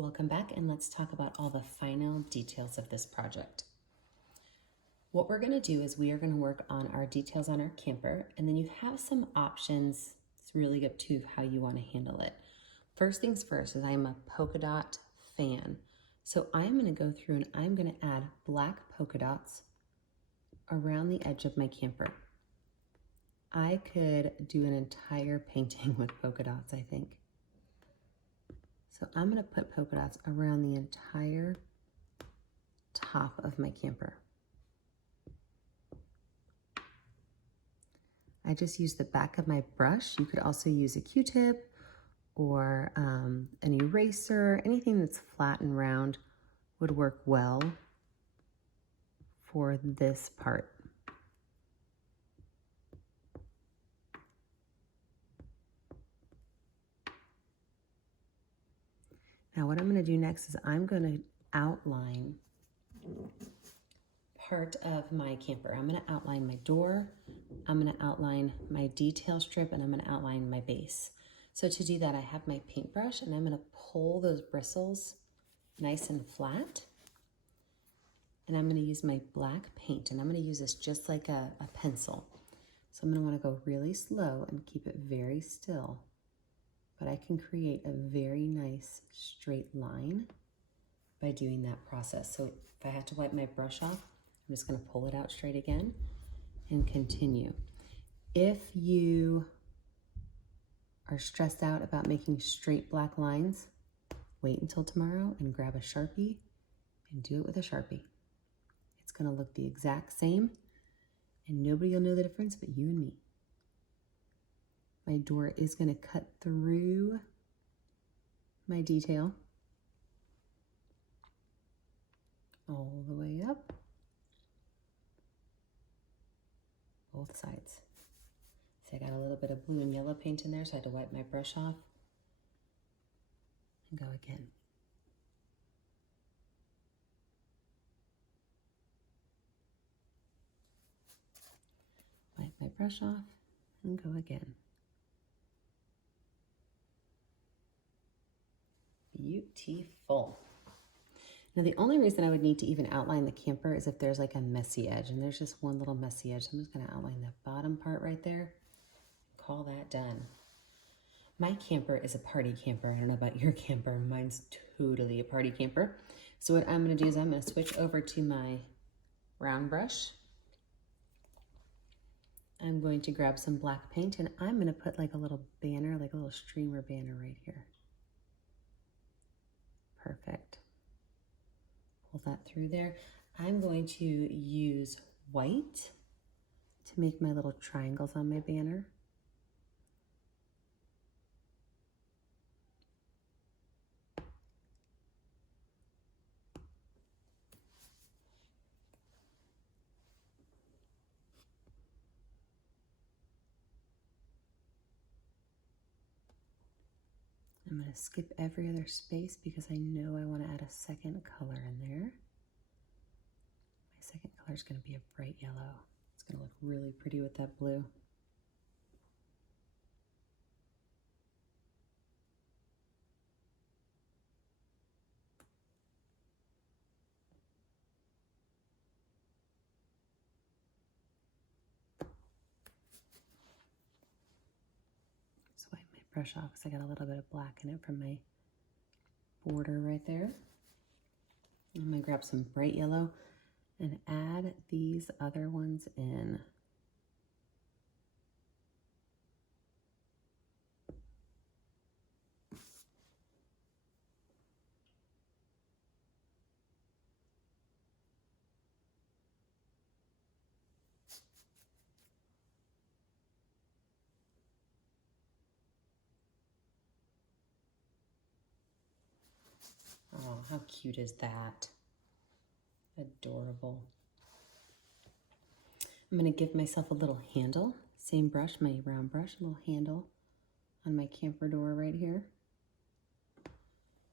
Welcome back, and let's talk about all the final details of this project. What we're going to do is we are going to work on our details on our camper, and then you have some options. It's really up to how you want to handle it. First things first is I'm a polka dot fan. So I'm going to go through and I'm going to add black polka dots around the edge of my camper. I could do an entire painting with polka dots, I think. So I'm going to put polka dots around the entire top of my camper. I just use the back of my brush. You could also use a Q-tip or an eraser. Anything that's flat and round would work well for this part. Now what I'm going to do next is I'm going to outline part of my camper. I'm going to outline my door, I'm going to outline my detail strip, and I'm going to outline my base. So to do that, I have my paintbrush and I'm going to pull those bristles nice and flat. And I'm going to use my black paint, and I'm going to use this just like a pencil. So I'm going to want to go really slow and keep it very still. But I can create a very nice straight line by doing that process. So if I have to wipe my brush off, I'm just going to pull it out straight again and continue. If you are stressed out about making straight black lines, wait until tomorrow and grab a Sharpie and do it with a Sharpie. It's going to look the exact same and nobody will know the difference but you and me. My door is going to cut through my detail all the way up, both sides. See, I got a little bit of blue and yellow paint in there, so I had to wipe my brush off and go again. Wipe my brush off and go again. Beautiful. Now the only reason I would need to even outline the camper is if there's like a messy edge, and there's just one little messy edge. So I'm just going to outline the bottom part right there. Call that done. My camper is a party camper. I don't know about your camper. Mine's totally a party camper. So what I'm going to do is I'm going to switch over to my round brush. I'm going to grab some black paint and I'm going to put like a little banner, like a little streamer banner right here. Perfect. Pull that through there. I'm going to use white to make my little triangles on my banner. I'm going to skip every other space because I know I want to add a second color in there. My second color is going to be a bright yellow. It's going to look really pretty with that blue. Just wipe my brush off because I got a little bit of black in it from my border right there. I'm going to grab some bright yellow and add these other ones in. Oh, how cute is that? Adorable. I'm going to give myself a little handle. Same brush, my round brush, a little handle on my camper door right here.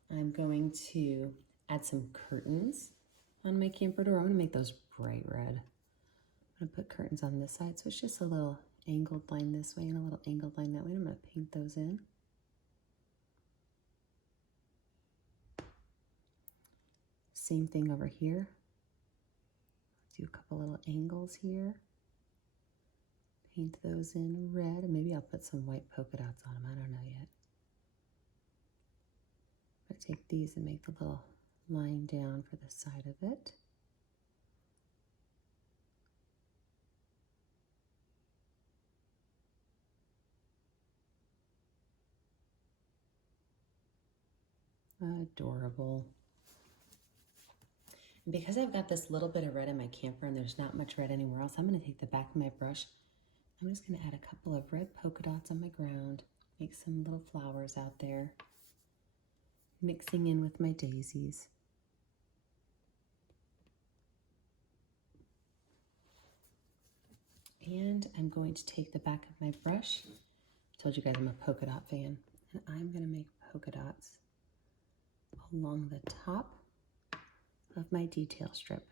I'm going to add some curtains on my camper door. I'm going to make those bright red. I'm going to put curtains on this side, so it's just a little angled line this way and a little angled line that way. I'm going to paint those in. Same thing over here. Do a couple little angles here. Paint those in red, and maybe I'll put some white polka dots on them. I don't know yet. I take these and make the little line down for the side of it. Adorable. And because I've got this little bit of red in my camper and there's not much red anywhere else, I'm going to take the back of my brush. I'm just going to add a couple of red polka dots on my ground, make some little flowers out there, mixing in with my daisies. And I'm going to take the back of my brush. I told you guys I'm a polka dot fan. And I'm going to make polka dots along the top of my detail strip.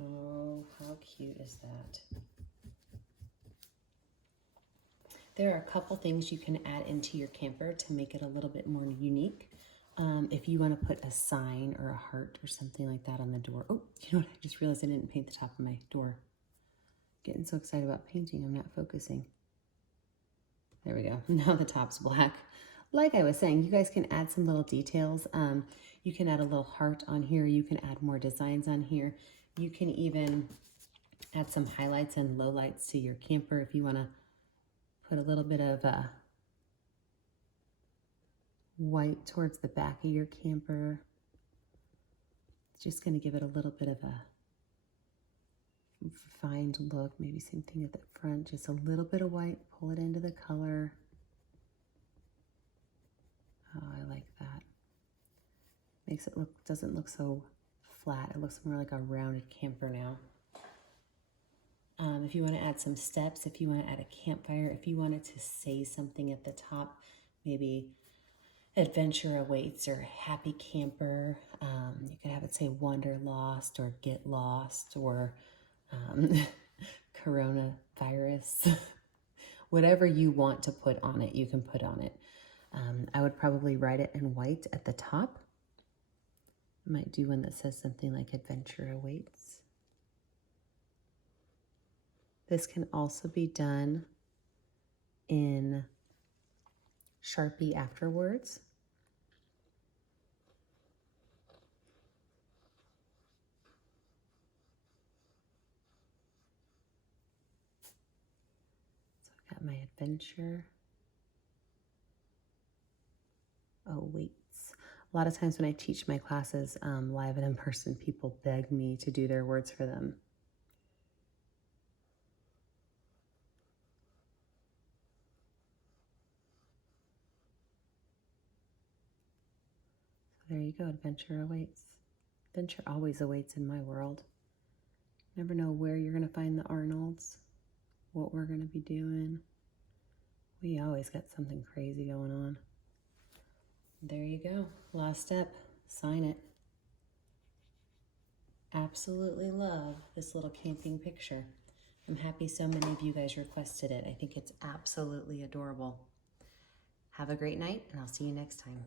Oh, how cute is that? There are a couple things you can add into your camper to make it a little bit more unique. If you want to put a sign or a heart or something like that on the door. Oh, you know what? I just realized I didn't paint the top of my door. Getting so excited about painting, I'm not focusing. There we go. Now the top's black. Like I was saying, you guys can add some little details. You can add a little heart on here. You can add more designs on here. You can even add some highlights and lowlights to your camper if you want to put a little bit of white towards the back of your camper. It's just going to give it a little bit of a refined look. Maybe same thing at the front, just a little bit of white, pull it into the color. Oh, I like that. Makes it look, doesn't look so flat. It looks more like a rounded camper now. If you want to add some steps, if you want to add a campfire, if you wanted to say something at the top, maybe adventure awaits or happy camper. You could have it say wanderlost or get lost or coronavirus. Whatever you want to put on it, you can put on it. I would probably write it in white at the top. I might do one that says something like adventure awaits. This can also be done in Sharpie afterwards. So I've got my adventure awaits. A lot of times when I teach my classes live and in person, people beg me to do their words for them. There you go, adventure awaits. Adventure always awaits in my world. Never know where you're going to find the Arnolds, what we're going to be doing. We always got something crazy going on. There you go. Last step, sign it. Absolutely love this little camping picture. I'm happy so many of you guys requested it. I think it's absolutely adorable. Have a great night, and I'll see you next time.